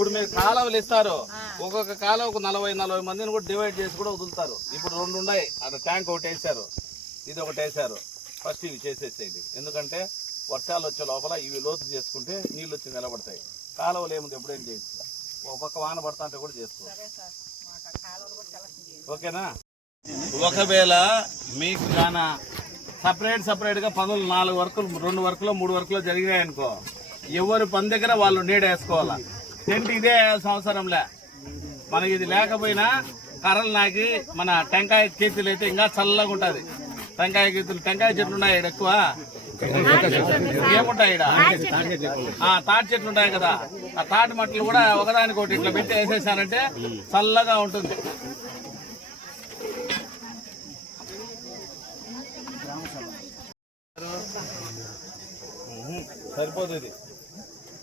ఇప్పుడు మీరు కాలువలు ఇస్తారు, ఒక్కొక్క కాలువ ఒక 40 మందిని కూడా డివైడ్ చేసి కూడా వదులుతారు. ఇప్పుడు 2 ఉన్నాయి, అక్కడ ట్యాంక్ ఒకటి వేసారు, ఇది ఒకటి వేసారు. ఫస్ట్ ఇవి చేసేసేయండి, ఎందుకంటే వర్షాలు వచ్చే లోపల ఇవి లోతు చేసుకుంటే నీళ్ళు వచ్చి నిలబడతాయి. కాలువలు ఏముంది ఎప్పుడేం చేయొచ్చు, ఒక పక్క వాన పడతా అంటే కూడా చేసుకోవచ్చు. ఓకేనా? ఒకవేళ మీకు కానీ సపరేట్గా పనులు 4 వర్కులు 2 వర్కులో 3 వర్కులో జరిగినాయనుకో, ఎవరి పని దగ్గర వాళ్ళు నీడ వేసుకోవాలా. టెంట్ ఇదే వేయాల్సిన అవసరంలే. మనకి ఇది లేకపోయినా కర్రలు నాకి మన టెంకాయ కేతులు అయితే ఇంకా చల్లగా ఉంటుంది. టెంకాయ చెట్లు ఉన్నాయి ఇక్కడ ఎక్కువ. ఏముంటాయి ఇక్కడ? తాటి చెట్లు ఉంటాయి కదా, ఆ తాటి మట్టలు కూడా ఒకదానికొకటి ఇట్లా పెట్టి వేసేసారంటే చల్లగా ఉంటుంది. సరిపోతుంది.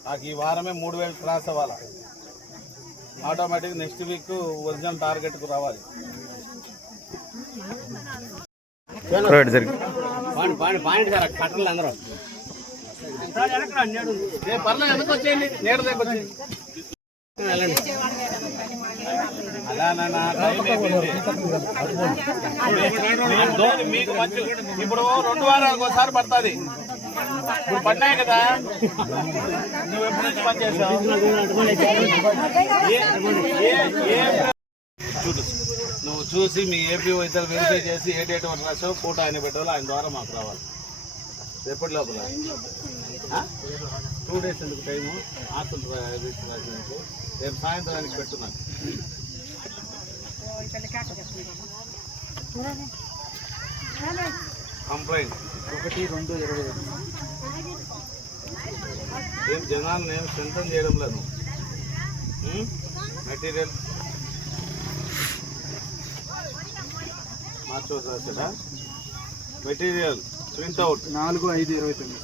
నాకు ఈ వారమే 3000 క్రాస్ అవ్వాలా. Automatic next week original target కు రావాలి. పర్లేదు, ఎందుకు వచ్చేయండి, నేడు దగ్గర వచ్చేయండి. మీకు మంచి ఇప్పుడు 2 వారాలకు ఒకసారి పడుతుంది. ఇప్పుడు పడినాయి కదా, నువ్వు ఎప్పటి నుంచి పని చేసావు? నువ్వు చూసి మీ ఏపీ ఇద్దరు వెరిఫై చేసి ఏ డేట్ వరకు రాసావు, ఫోటో ఆయన పెట్టాలో ఆయన ద్వారా మాకు రావాలి. ఎప్పటి లోపల 2 డేస్ ఎందుకు టైము? ఆస్తులు రాసినట్టు రేపు సాయంత్రానికి పెట్టున్నాను. కంప్లైంట్ 1-2-20. ఏం జనాలను ఏం స్ట్రెంథన్ చేయడం లేదు. మెటీరియల్ మార్చవలసి రాసాడా? Material printout 4-5-29.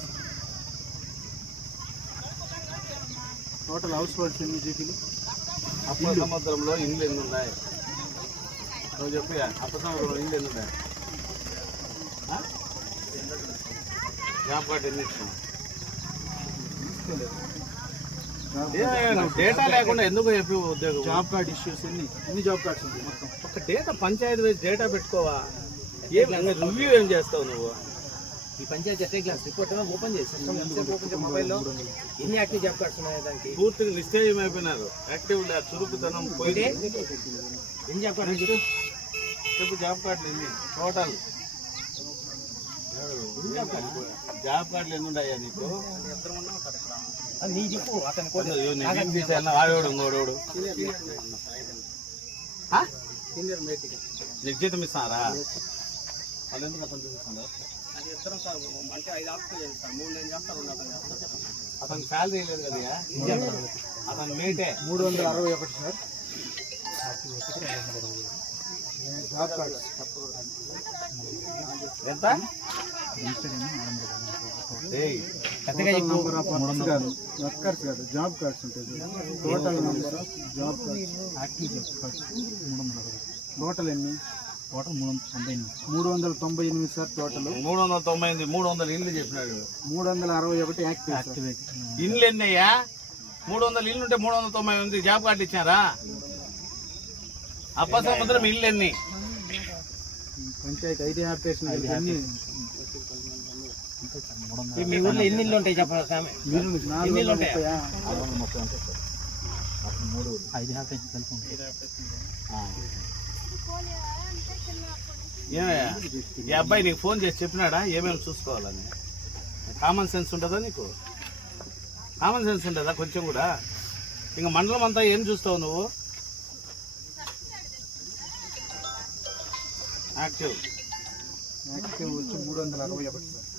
Total households ఎన్ని జీపీలు? అప్ప సముద్రంలో ఇండ్లు ఎన్ని ఉన్నాయి నువ్వు చెప్పి. అప్ప సముద్రంలో ఇండ్లు ఎన్ని ఉన్నాయి? జాబ్ కార్డు ఎన్ని ఇచ్చినావు? డేటా లేకుండా ఎందుకు చెప్పి ఉద్యోగం? జాబ్ కార్డ్ ఇష్యూస్ ఎన్ని జాబ్ కార్డ్స్ ఉంటాయి మొత్తం? ఒక డేటా పంచాయతీ వైజ్ డేటా పెట్టుకోవా? ఏం రివ్యూ ఏం చేస్తావు నువ్వు? ఈ panchayat SI class report open చేసి మొబైల్లో ఎన్ని యాక్టివ్ జాబ్ కార్డ్స్ ఉన్నాయి దానికి పూర్తిగా నిశ్చయం అయిపోయినారు. యాక్టివ్ లేదు, చురుకుతనం పోయి. ఎన్ని జాబ్ కార్డు చెప్పు, జాబ్ కార్డులు ఎన్ని టోటల్? జాబ్ కార్డులు ఎన్ని ఉన్నాయా నీకు? నీ చెప్పు. అతను ఆడేవాడు ఇంకోడు నీకు జీతం ఇస్తారా? వాళ్ళు ఎందుకు అతను చూపిస్తున్నారు? అతనికి శాలరీ లేదు కదా, అతను మేటే 361 సార్. జాబ్ కార్డ్స్ ఎంత? వర్కర్స్ కాదు, జాబ్ కార్డ్స్ ఉంటాయి. Total job cards, active job cards 360. Total ఎన్ని? Total 398 sir. టోటల్ 398. 300 ఇల్లు చెప్పినాడు. 361 యాక్టివ్. ఇల్లు ఎన్నయ్యా? 300 ఇల్లు ఉంటే 398 జాబ్ కార్డు ఇచ్చారా? అప్ప సముద్రం ఇల్లు ఎన్ని? పంచాయతీ 5 ఆపరేషన్ ఎన్ని? మీ ఊర్లో ఎన్ని ఇల్లు ఉంటాయి చెప్పండి? 430. ఏమయ్యా, ఈ అబ్బాయి నీకు ఫోన్ చేసి చెప్పినాడా ఏమేమి చూసుకోవాలని? కామన్ సెన్స్ ఉంటుందా నీకు? కామన్ సెన్స్ ఉంటుందా కొంచెం కూడా? ఇంకా మండలం అంతా ఏం చూస్తావు నువ్వు? యాక్టివ్ వచ్చి 361 సార్.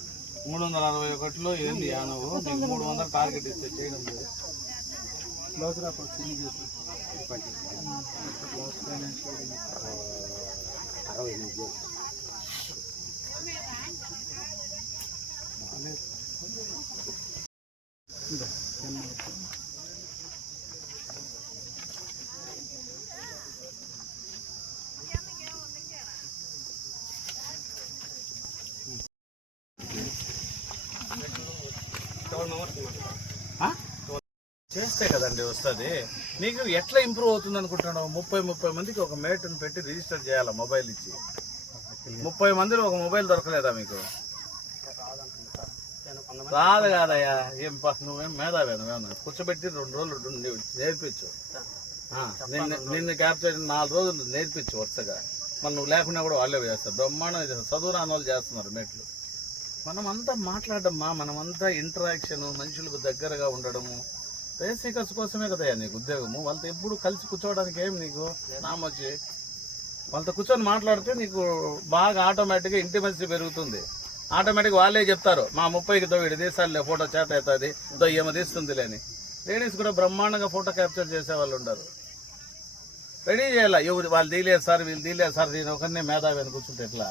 361లో ఏంది నువ్వు? నీకు 300 టార్గెట్ ఇస్తే చేయడం లేదు. క్లోజర్ ఆఫ్ చేసి 60. చేస్తే కదండి వస్తుంది. నీకు ఎట్లా ఇంప్రూవ్ అవుతుంది అనుకుంటున్నావు? 30 మందికి ఒక మేటును పెట్టి రిజిస్టర్ చేయాలా మొబైల్ ఇచ్చి. 30 మందిలో ఒక మొబైల్ దొరకలేదా మీకు? రాదు కాదయ్యా. నువ్వేం మేధావే, నువ్వేమన్నా కూర్చోబెట్టి 2 రోజులు నేర్పించు. నిన్ను క్యాప్చర్ 4 రోజులు నేర్పించు వరుసగా. మరి నువ్వు లేకుండా కూడా వాళ్ళే చేస్తారు. బ్రహ్మాండం చదువు రాని వాళ్ళు చేస్తున్నారు మెట్లు. మనమంతా మాట్లాడమ్మా, మనమంతా ఇంటరాక్షన్, మనుషులకు దగ్గరగా ఉండడము, బేసికల్స్ కోసమే కదయ్యా నీకు ఉద్యోగము. వాళ్ళతో ఎప్పుడు కలిసి కూర్చోవడానికి ఏం నీకు నామొచ్చి వాళ్ళతో కూర్చొని మాట్లాడితే నీకు బాగా ఆటోమేటిక్గా ఇంటిమసీ పెరుగుతుంది. ఆటోమేటిక్గా వాళ్ళే చెప్తారు, మా 30కి వీడి తీసాలే ఫోటో చేత అవుతుంది, ఏమో తీస్తుంది లేని. లేడీస్ కూడా బ్రహ్మాండంగా ఫోటో క్యాప్చర్ చేసే వాళ్ళు ఉండరు. రెడీ చేయాల. ఎవరు వాళ్ళు తీయలేదు సార్, వీళ్ళు తీయలేదు సార్, నేను ఒకరినే మేధావి అని కూర్చుంటే ఎట్లా?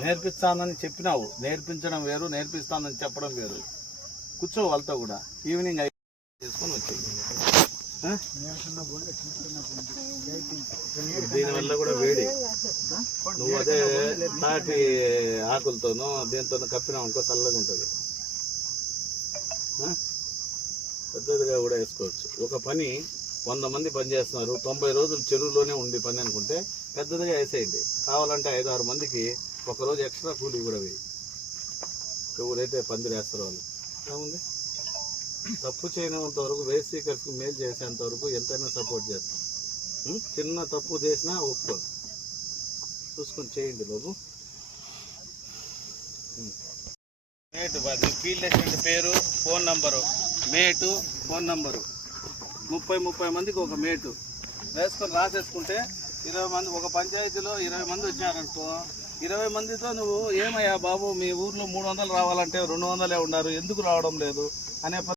నేర్పిస్తానని చెప్పినావు, నేర్పించడం వేరు, నేర్పిస్తానని చెప్పడం వేరు. కూర్చో వాళ్ళతో కూడా. ఈవినింగ్ చేసుకొని వచ్చింది. దీనివల్ల కూడా వేడి. నువ్వు అదే తాటి ఆకులతోనో దీంతోనో కప్పినావు అనుకో, చల్లగా ఉంటుంది. పెద్దదిగా కూడా వేసుకోవచ్చు. ఒక పని 100 మంది పని చేస్తున్నారు, 90 రోజులు చెరువులోనే ఉండి పని అనుకుంటే పెద్దదిగా వేసేయండి. కావాలంటే 5-6 మందికి ఒకరోజు ఎక్స్ట్రా కూలీ కూడా వేయి. ఎవరైతే పందిరి వేస్తారో వాళ్ళు. ఏముంది, తప్పు చేయనంత వరకు, వేస్ట్ సీకర్స్కి మేలు చేసేంత వరకు ఎంతైనా సపోర్ట్ చేస్తాం. చిన్న తప్పు చేసినా ఒప్పుకో, చూసుకొని చేయండి బాబు. మేటు ఫీల్డ్ అసిస్టెంట్ పేరు, phone number, mate phone number, 30 మందికి ఒక మేటు వేసుకొని రాసేసుకుంటే 20 మంది, ఒక పంచాయతీలో 20 మంది వచ్చారనుకో, 20 మందితో నువ్వు ఏమయ్యా బాబు మీ ఊర్లో 300 రావాలంటే 200 ఉన్నారు, ఎందుకు రావడం లేదు అనే